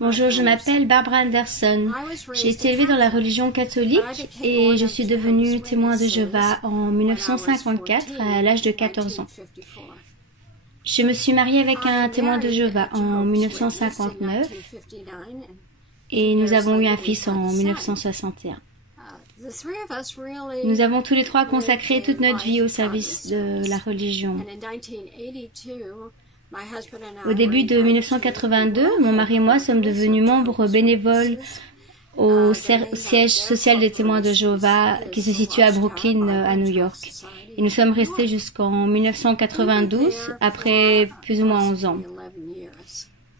Bonjour, je m'appelle Barbara Anderson. J'ai été élevée dans la religion catholique et je suis devenue témoin de Jéhovah en 1954 à l'âge de 14 ans. Je me suis mariée avec un témoin de Jéhovah en 1959 et nous avons eu un fils en 1961. Nous avons tous les trois consacré toute notre vie au service de la religion. Au début de 1982, mon mari et moi sommes devenus membres bénévoles au siège social des témoins de Jéhovah qui se situe à Brooklyn, à New York. Et nous sommes restés jusqu'en 1992, après plus ou moins 11 ans.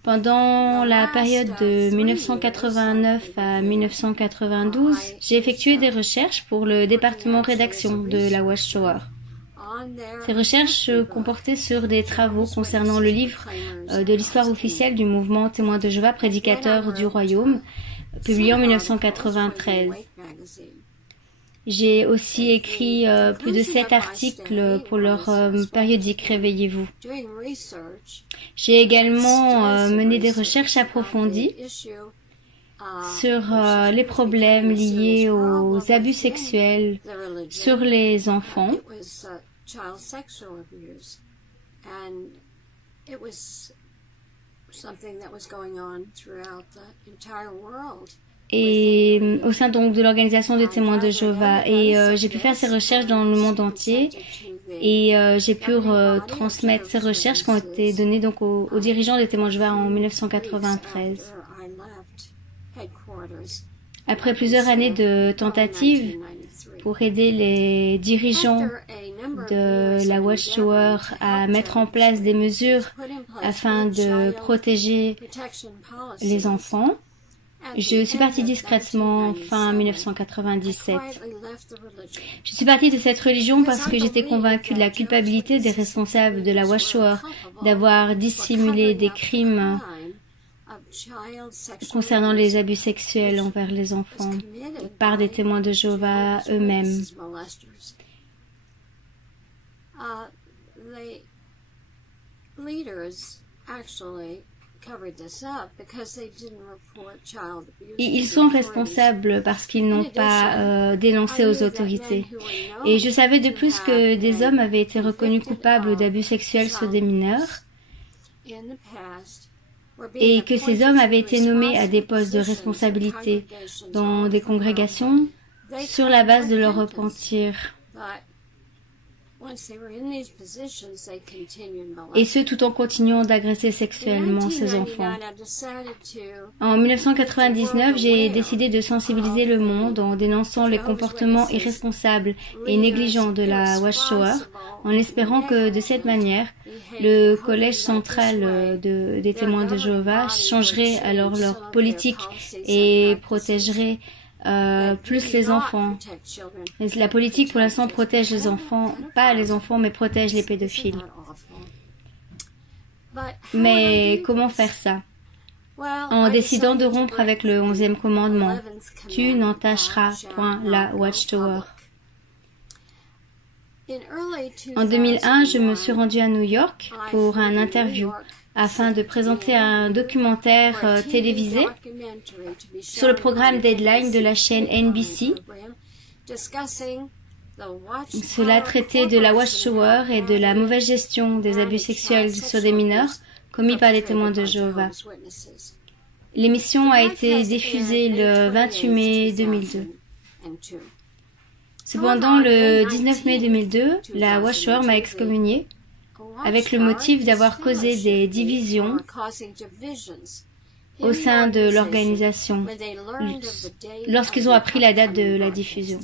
Pendant la période de 1989 à 1992, j'ai effectué des recherches pour le département rédaction de la Watchtower. Ces recherches comportaient sur des travaux concernant le livre de l'histoire officielle du mouvement Témoins de Jéhovah, prédicateurs du royaume, publié en 1993. J'ai aussi écrit plus de 7 articles pour leur périodique Réveillez-vous. J'ai également mené des recherches approfondies sur les problèmes liés aux abus sexuels sur les enfants. Et au sein donc de l'organisation des témoins de Jéhovah. Et j'ai pu faire ces recherches dans le monde entier et j'ai pu transmettre ces recherches qui ont été données donc aux dirigeants des témoins de Jéhovah en 1993. Après plusieurs années de tentatives pour aider les dirigeants de la Watchtower à mettre en place des mesures afin de protéger les enfants, je suis partie discrètement fin 1997. Je suis partie de cette religion parce que j'étais convaincue de la culpabilité des responsables de la Watchtower d'avoir dissimulé des crimes concernant les abus sexuels envers les enfants par des témoins de Jéhovah eux-mêmes. Ils sont responsables parce qu'ils n'ont pas dénoncé aux autorités. Et je savais de plus que des hommes avaient été reconnus coupables d'abus sexuels sur des mineurs et que ces hommes avaient été nommés à des postes de responsabilité dans des congrégations sur la base de leur repentir. Et ce, tout en continuant d'agresser sexuellement ces enfants. En 1999, j'ai décidé de sensibiliser le monde en dénonçant les comportements irresponsables et négligents de la Watchtower, en espérant que de cette manière, le collège central des témoins de Jéhovah changerait alors leur politique et protégerait plus les enfants. La politique pour l'instant protège les enfants, pas les enfants mais protège les pédophiles. Mais comment faire ça? En décidant de rompre avec le 11e commandement, tu n'entacheras point la Watchtower. En 2001, je me suis rendue à New York pour un interview afin de présenter un documentaire télévisé sur le programme Deadline de la chaîne NBC. Cela traitait de la Watchtower et de la mauvaise gestion des abus sexuels sur des mineurs commis par les témoins de Jéhovah. L'émission a été diffusée le 28 mai 2002. Cependant, le 19 mai 2002, la Watchtower m'a excommuniée avec le motif d'avoir causé des divisions au sein de l'organisation lorsqu'ils ont appris la date de la diffusion.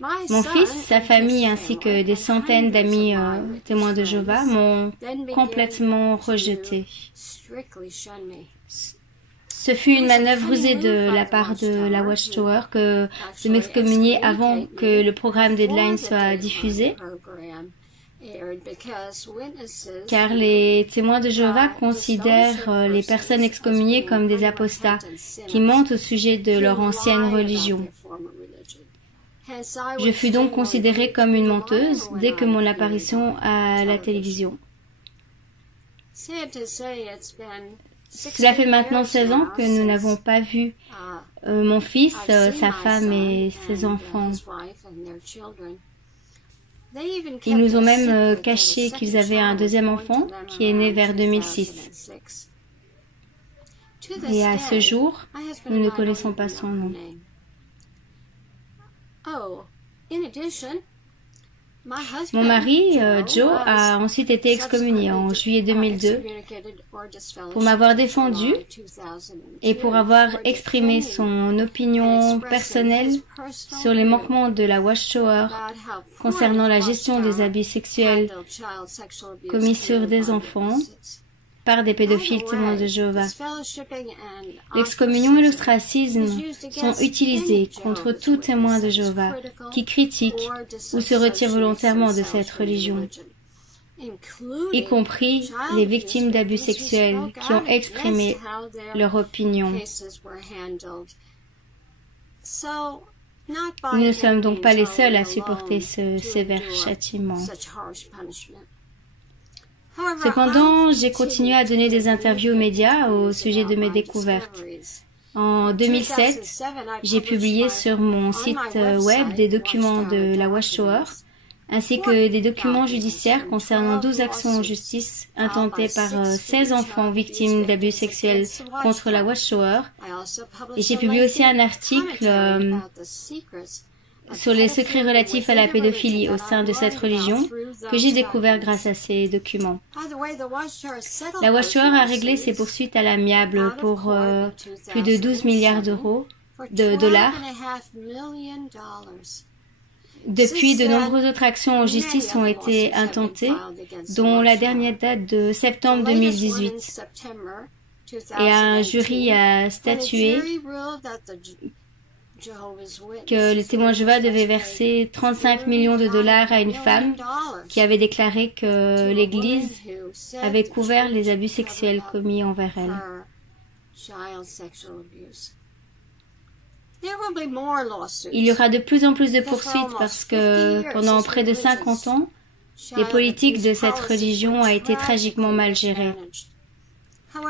Mon fils, sa famille ainsi que des centaines d'amis témoins de Jéhovah m'ont complètement rejeté. Ce fut une manœuvre rusée de la part de la Watchtower que de m'excommunier avant que le programme Deadline soit diffusé, car les témoins de Jéhovah considèrent les personnes excommuniées comme des apostats qui mentent au sujet de leur ancienne religion. Je fus donc considérée comme une menteuse dès que mon apparition à la télévision. Cela fait maintenant 16 ans que nous n'avons pas vu mon fils, sa femme et ses enfants. Ils nous ont même caché qu'ils avaient un deuxième enfant qui est né vers 2006. Et à ce jour, nous ne connaissons pas son nom. Mon mari, Joe, a ensuite été excommunié en juillet 2002 pour m'avoir défendu et pour avoir exprimé son opinion personnelle sur les manquements de la Watchtower concernant la gestion des abus sexuels commis sur des enfants par des pédophiles témoins de Jéhovah. L'excommunion et l'ostracisme sont utilisés contre tout témoin de Jéhovah qui critique ou se retire volontairement de cette religion, y compris les victimes d'abus sexuels qui ont exprimé leur opinion. Nous ne sommes donc pas les seuls à supporter ce sévère châtiment. Cependant, j'ai continué à donner des interviews aux médias au sujet de mes découvertes. En 2007, j'ai publié sur mon site web des documents de la Watchtower, ainsi que des documents judiciaires concernant 12 actions en justice intentées par 16 enfants victimes d'abus sexuels contre la Watchtower. Et j'ai publié aussi un article sur les secrets relatifs à la pédophilie au sein de cette religion que j'ai découvert grâce à ces documents. La Watchtower a réglé ses poursuites à l'amiable pour plus de 12 milliards de dollars. Depuis, de nombreuses autres actions en justice ont été intentées, dont la dernière date de septembre 2018. Et un jury a statué que les témoins de Jéhovah devaient verser 35 millions de dollars à une femme qui avait déclaré que l'Église avait couvert les abus sexuels commis envers elle. Il y aura de plus en plus de poursuites parce que pendant près de 50 ans, les politiques de cette religion ont été tragiquement mal gérées.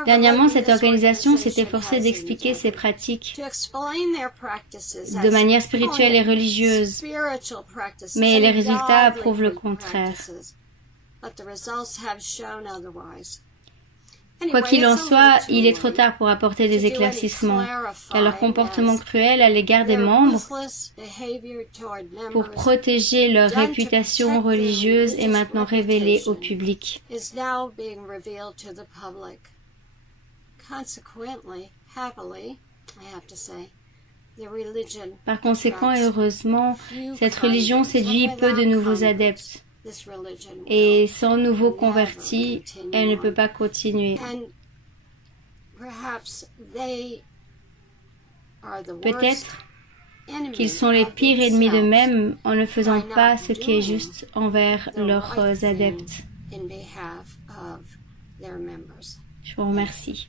Dernièrement, cette organisation s'est efforcée d'expliquer ses pratiques de manière spirituelle et religieuse, mais les résultats prouvent le contraire. Quoi qu'il en soit, il est trop tard pour apporter des éclaircissements, car leur comportement cruel à l'égard des membres pour protéger leur réputation religieuse est maintenant révélé au public. Par conséquent et heureusement, cette religion séduit peu de nouveaux adeptes. Et sans nouveaux convertis, elle ne peut pas continuer. Peut-être qu'ils sont les pires ennemis d'eux-mêmes en ne faisant pas ce qui est juste envers leurs adeptes. Je vous remercie.